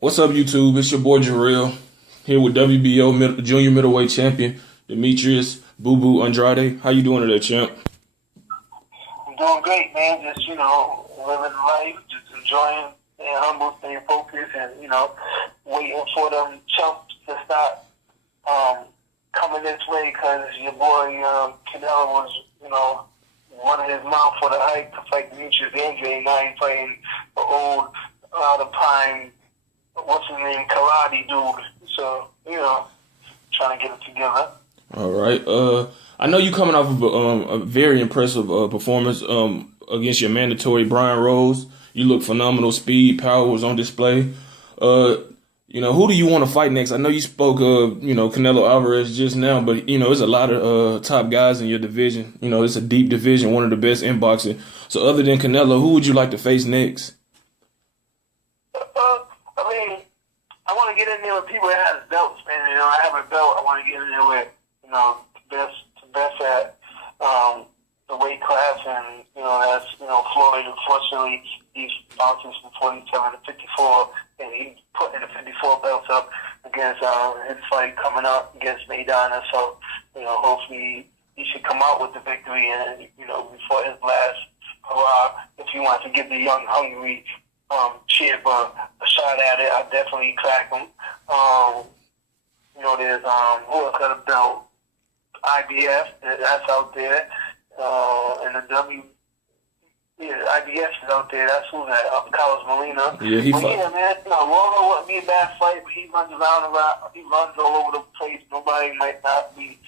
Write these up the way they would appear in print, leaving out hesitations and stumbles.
What's up, YouTube? It's your boy Jarrell here with Junior Middleweight Champion Demetrius Boo Boo Andrade. How you doing today, champ? I'm doing great, man. Just, living life, just enjoying, staying humble, staying focused, and, waiting for them chumps to start coming this way because your boy Canelo was, running his mouth for the hype to fight Demetrius Andrade. Now he's fighting the old, the prime, what's his name, karate dude. So, trying to get it together. All right. I know you coming off of a very impressive performance against your mandatory Brian Rose. You look phenomenal. Speed, power was on display. Who do you want to fight next? I know you spoke of, Canelo Alvarez just now, but, there's a lot of top guys in your division. It's a deep division, one of the best in boxing. So other than Canelo, who would you like to face next? I want to get in there with people that have belts, man. I have a belt. I want to get in there with, the best at the weight class, and that's Floyd. Unfortunately, he's bouncing from 47 to 54, and he's putting the 54 belts up against his fight coming up against Maidana. So hopefully he should come out with the victory, and before his last hurrah, if he wants to give the young hungry Chip a shot at it, I definitely crack him. There's who else got a belt? IBF, that's out there. And the IBF is out there. That's who's that? Carlos Molina. Yeah, he Molina, man, Lora wouldn't be a bad fight, but he runs around. He runs all over the place. Nobody might not be,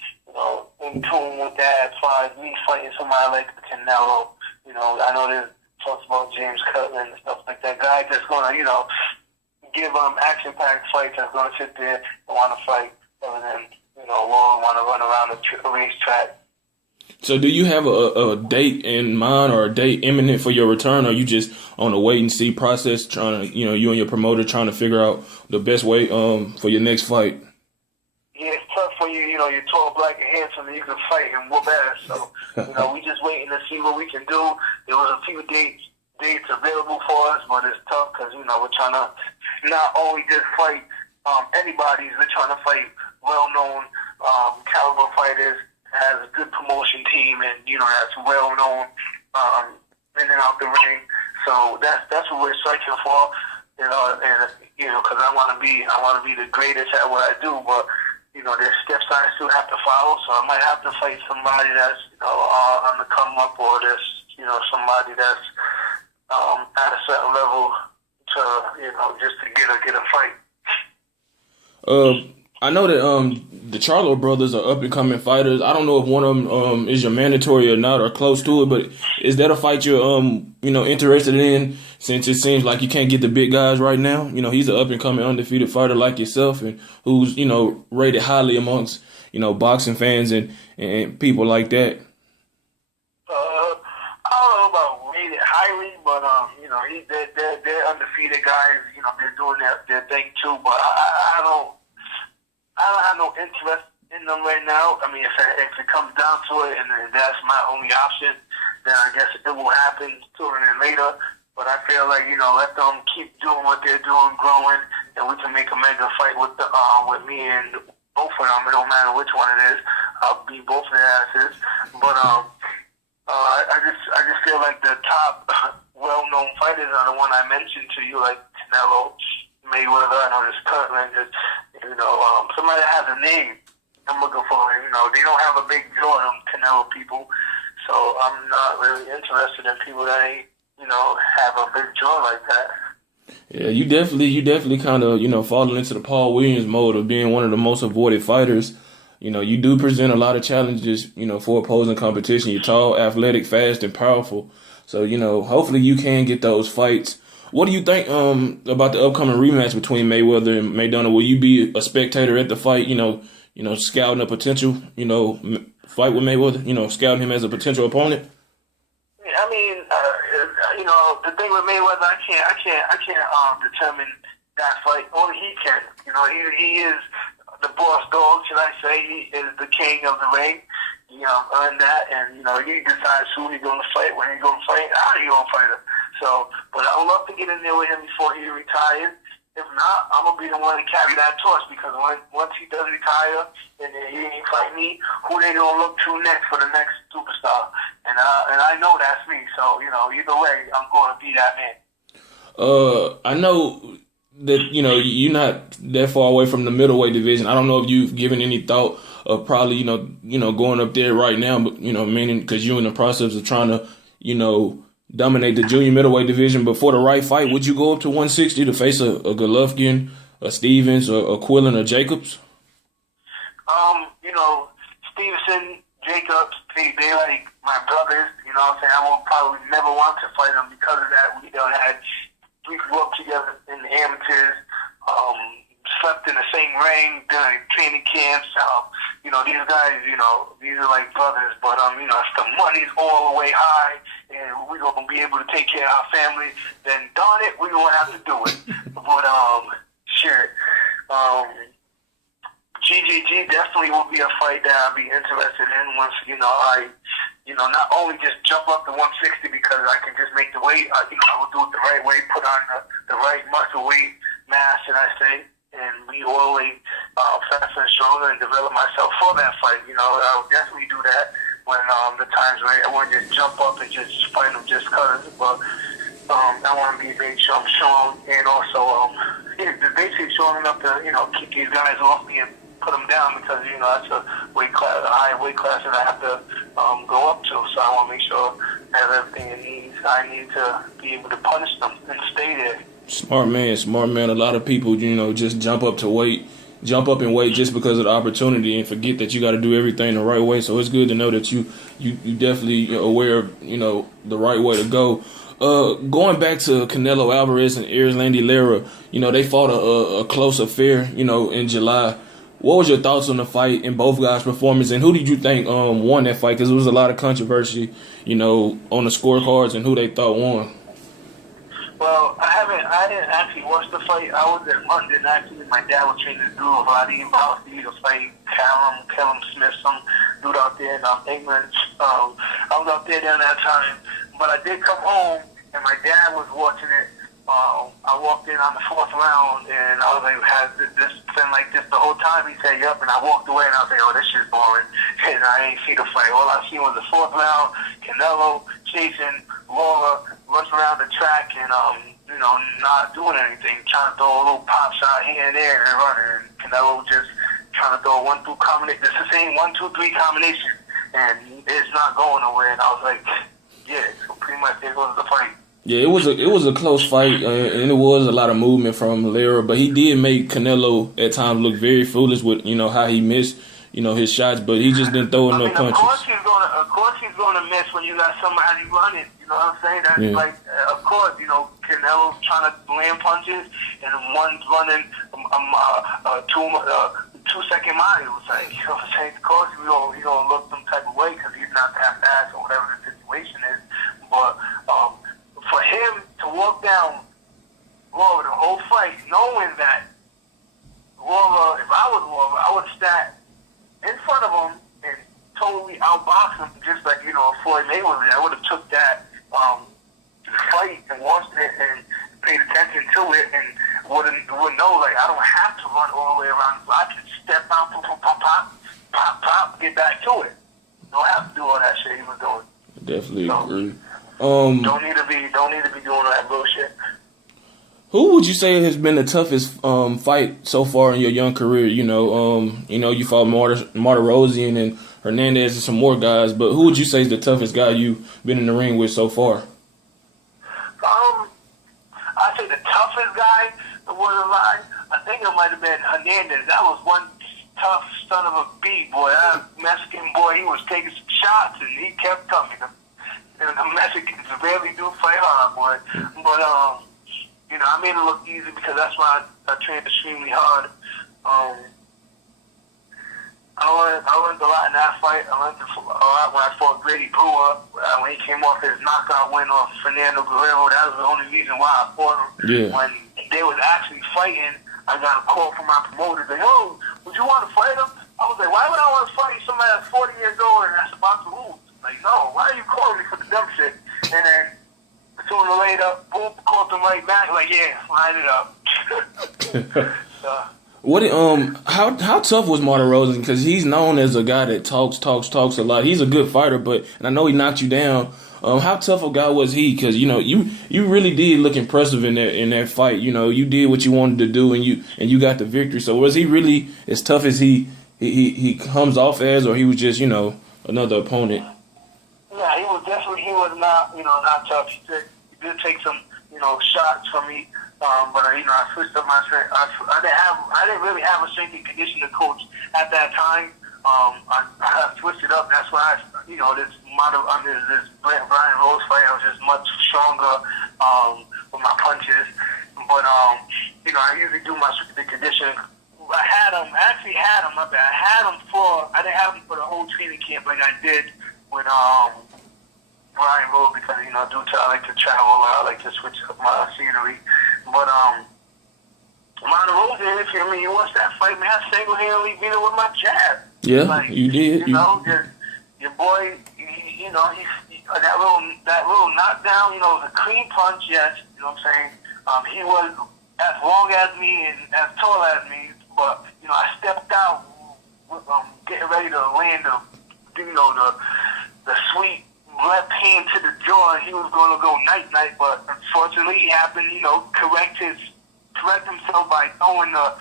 in tune with that as far as me fighting somebody like Canelo. I know there's talks about James Cutler and stuff like that. Guy that's going to, give action-packed fights that's going to sit there and want to fight rather than, Lora want to run around the racetrack. So do you have a date in mind or a date imminent for your return, or are you just on a wait-and-see process trying to, you and your promoter trying to figure out the best way for your next fight? Yeah, it's tough when you're tall, black, and handsome, and you can fight and whoop ass. So, we just waiting to see what we can do. There was a few dates available for us, but it's tough because, we're trying to not only just fight anybody, we're trying to fight well-known caliber fighters, has a good promotion team, and, that's well-known in and out the ring. So that's what we're searching for, because I want to be the greatest at what I do, but there's steps I still have to follow, so I might have to fight somebody that's, on the come up, or there's, somebody that's at a certain level to, just to get a fight. I know that the Charlo Brothers are up and coming fighters. I don't know if one of them is your mandatory or not, or close to it, but is that a fight you're interested in? Since it seems like you can't get the big guys right now. He's an up and coming undefeated fighter like yourself, and who's rated highly amongst boxing fans and people like that. I don't know about rated highly, but they're undefeated guys. They're doing their thing too, but I don't have no interest in them right now. I mean, if it comes down to it, and that's my only option, then I guess it will happen sooner than later. But I feel like let them keep doing what they're doing, growing, and we can make a mega fight with me and both of them. It don't matter which one it is. I'll beat both of their asses. But I just feel like the top well-known fighters are the one I mentioned to you, like Canelo, Mayweather. I know there's Cutler, just somebody that has a name. I'm looking for. They don't have a big draw, them Canelo people. So I'm not really interested in people that ain't have a big draw like that. Yeah, you definitely kind of falling into the Paul Williams mode of being one of the most avoided fighters. You do present a lot of challenges, for opposing competition. You're tall, athletic, fast, and powerful. So, hopefully you can get those fights. What do you think about the upcoming rematch between Mayweather and Maidana? Will you be a spectator at the fight, scouting a potential, fight with Mayweather, scouting him as a potential opponent? I mean, the thing with Mayweather, I can't determine that fight. Only he can. He is the boss dog, should I say? He is the king of the ring. Earned that, and he decides who he's gonna fight, when he's gonna fight, how he's gonna fight him. So, but I would love to get in there with him before he retires, If not, I'm gonna be the one to carry that torch because once he does retire and he ain't fight me, who they gonna look to next for the next superstar? And I know that's me. So either way, I'm gonna be that man. I know that you're not that far away from the middleweight division. I don't know if you've given any thought of probably going up there right now, but meaning because you're in the process of trying to dominate the junior middleweight division. But for the right fight, would you go up to 160 to face a Golovkin, a Stevens, or a Quillen, or Jacobs? Stevenson, Jacobs, they like my brothers. You know what I'm saying? I won't probably never want to fight them because of that. We grew up together in the amateurs, slept in the same ring during training camps. These guys, these are like brothers. But if the money's all the way high and we're gonna be able to take care of our family, then darn it, we're gonna have to do it. But sure. GGG definitely will be a fight that I'll be interested in once, I not only just jump up to 160 because I can just make the weight, I will do it the right way, put on the right muscle weight mass, and I say, and be all the way faster and stronger and develop myself for that fight. I'll definitely do that when the time's right. I won't just jump up and just fight them just because, but I want to be made sure I'm strong and also basically strong enough to, keep these guys off me and put them down because, that's a high weight class that I have to go up to. So I want to make sure I have everything I need to be able to punish them and stay there. Smart man. A lot of people, just jump up in weight just because of the opportunity and forget that you got to do everything the right way. So it's good to know that you definitely aware of, the right way to go. Going back to Canelo Alvarez and Erislandy Lira, they fought a close affair, in July. What was your thoughts on the fight and both guys' performance, and who did you think won that fight? Because there was a lot of controversy, on the scorecards and who they thought won. Well, I didn't actually watch the fight. I was in London actually. My dad was training to do a body about to fight Callum Smith, some dude out there in England. I was out there during that time, but I did come home and my dad was watching it. I walked in on the fourth round, and I was like, has this been like this the whole time? He said, yep, and I walked away, and I was like, oh, this shit's boring, and I ain't see the fight. All I seen was the fourth round, Canelo chasing Lira, rushing around the track, and, not doing anything, trying to throw a little pop shot here and there and running, and Canelo just trying to throw a 1-2 combination. It's the same 1-2-3 combination, and it's not going nowhere, and I was like, yeah, so pretty much it was the fight. Yeah, it was a close fight, and it was a lot of movement from Lira, but he did make Canelo at times look very foolish with how he missed his shots, but he just didn't throw enough punches. Of course he's gonna miss when you got somebody running. You know what I'm saying? That's like, of course, Canelo's trying to land punches, and one's running 2-second miles. Like, you know what I'm saying? Of course he's gonna look some type of way because he's not that fast or whatever the situation is, but. For him to walk down Lira the whole fight, knowing that Lira, if I was Lira, I would stand in front of him and totally outbox him, just like Floyd Mayweather. I would have took that fight and watched it and paid attention to it and would know, like, I don't have to run all the way around. I can step out, pop, get back to it. Don't have to do all that shit he was doing. Definitely agree. Don't need to be doing that bullshit. Who would you say has been the toughest fight so far in your young career? You fought Marta Rosen and Hernandez and some more guys, but who would you say is the toughest guy you've been in the ring with so far? I'd say the toughest guy, the word of lie, I think it might have been Hernandez. That was one tough son of a bee, boy. That Mexican boy, he was taking some shots and he kept coming. And the Mexicans really do fight hard, boy. But, I made it look easy because that's why I trained extremely hard. I learned a lot in that fight. I learned a lot when I fought Grady Brewer. When he came off his knockout win on Fernando Guerrero, that was the only reason why I fought him. Yeah. When they was actually fighting, I got a call from my promoter. Like, oh, would you want to fight him? I was like, why would I want to fight somebody that's 40 years old and that's about to lose? Like, no, why are you calling me for the dumb shit? And then sooner or later, boom, called them right back. Like, yeah, line it up. What? How tough was Martin Rosen? Because he's known as a guy that talks a lot. He's a good fighter, and I know he knocked you down. How tough a guy was he? Because you really did look impressive in that fight. You did what you wanted to do, and you got the victory. So was he really as tough as he comes off as, or he was just another opponent? Yeah, he was not not tough. He did take some shots from me, but I switched up my strength. I didn't really have a strength and conditioning coach at that time. I switched it up. That's why this model under this Brian Rose fight, I was just much stronger with my punches. But I usually do my strength and conditioning. I actually had him. My bad. I didn't have him for the whole training camp like I did with Brian Rose because due to I like to travel, I like to switch up my scenery. But Martin Rosen, you watch that fight, man, I single-handedly beat him with my jab. Yeah, you did. Your boy, that little knockdown, the clean punch, yes, you know what I'm saying? He was as long as me and as tall as me, but, I stepped out getting ready to land the sweet left hand to the jaw, and he was going to go night-night, but unfortunately he happened, correct himself by throwing the,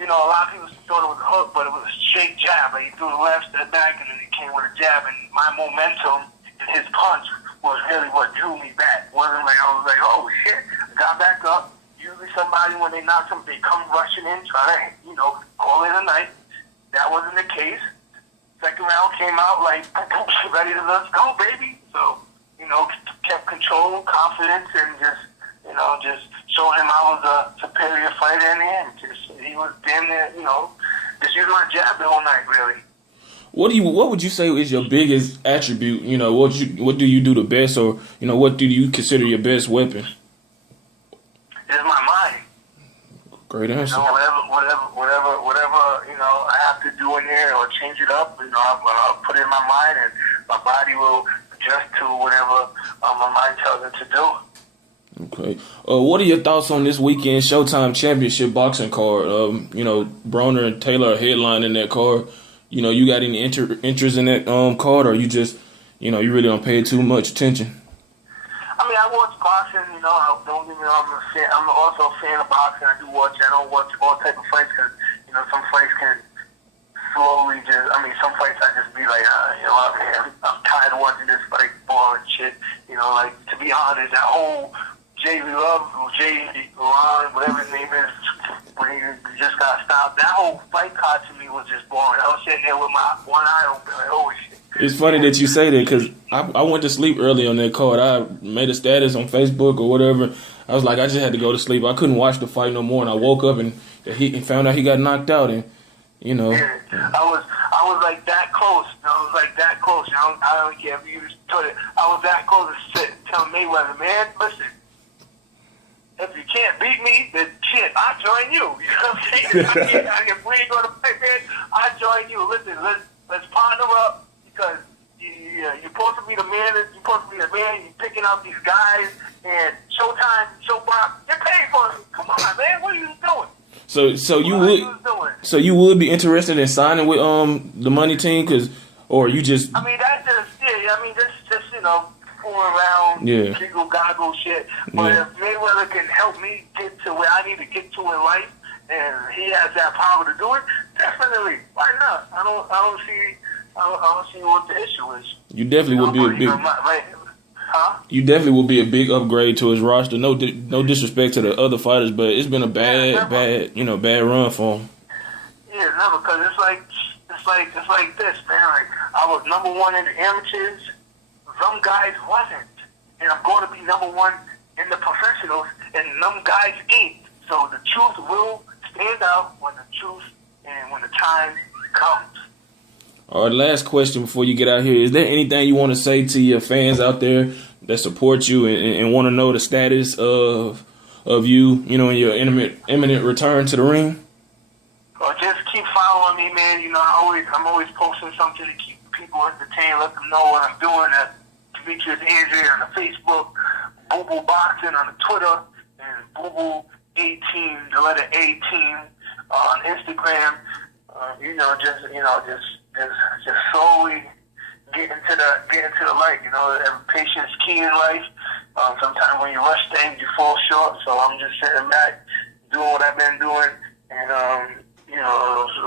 a lot of people thought it was a hook, but it was a straight jab. Like he threw the left step back, and then he came with a jab, and my momentum in his punch was really what drew me back. Wasn't like I was like, oh shit, I got back up. Usually somebody, when they knock him, they come rushing in, trying to, call it a night. That wasn't the case. Second round came out like, ready to let's go, baby. So, kept control, confidence, and just showing him I was a superior fighter in the end. He was damn near, just using my jab the whole night, really. What would you say is your biggest attribute? What do you do the best, or what do you consider your best weapon? It's my mind. Great answer. Whatever I have to do in there or change it up, I'll put it in my mind, and my body will adjust to whatever my mind tells it to do. Okay. What are your thoughts on this weekend Showtime Championship boxing card? Broner and Taylor are headlining that card. You got any interest in that card, or you just, you really don't pay too much attention? I mean, I watch boxing. Don't get me wrong. I'm also a fan of boxing. I don't watch all type of fights because some fights can slowly some fights I just be like, I'm tired of watching this fight, boring shit. To be honest, that whole Jay Ron, whatever his name is, when he just got stopped, that whole fight card to me was just boring. I was sitting there with my one eye open, like, oh shit. It's funny that you say that because I went to sleep early on that card. I made a status on Facebook or whatever. I was like, I just had to go to sleep. I couldn't watch the fight no more, and I woke up and he found out he got knocked out, and Yeah, I was like that close. I don't care if you told it. I was that close to tell Mayweather, man, listen. If you can't beat me, then shit, I join you. You know what I'm saying? If we ain't going to fight, man, I join you. Listen, let's partner up because you're supposed to be the man. You're picking out these guys and Showtime, Showbox. You're paying for it. Come on, man. What are you doing? So you would be interested in signing with the money team, or you just? I mean, that's just fool around, jiggle goggle shit. But if Mayweather can help me get to where I need to get to in life, and he has that power to do it, definitely. Why not? I don't see what the issue is. You definitely would be a big. You definitely will be a big upgrade to his roster. No disrespect to the other fighters, but it's been a bad run for him. Yeah, never, because it's like this, man. Like I was number one in the amateurs. Some guys wasn't, and I'm going to be number one in the professionals, and some guys ain't. So the truth will stand out when the time comes. All right, last question before you get out here. Is there anything you want to say to your fans out there that support you and want to know the status of you, in your imminent return to the ring? Or just keep following me, man. I'm always posting something to keep people entertained, let them know what I'm doing. Demetrius Andrade on the Facebook, Boo Boo Boxing on the Twitter, and Boo Boo 18, the letter 18 on Instagram. Just slowly get into the light. You know, patience key in life. Sometimes when you rush things, you fall short. So I'm just sitting back, doing what I've been doing, and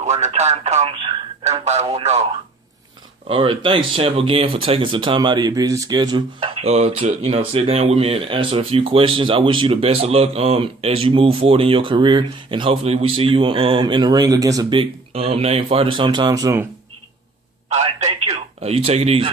when the time comes, everybody will know. All right, thanks, champ, again for taking some time out of your busy schedule to sit down with me and answer a few questions. I wish you the best of luck as you move forward in your career, and hopefully we see you in the ring against a big name fighter sometime soon. All right, thank you. You take it easy.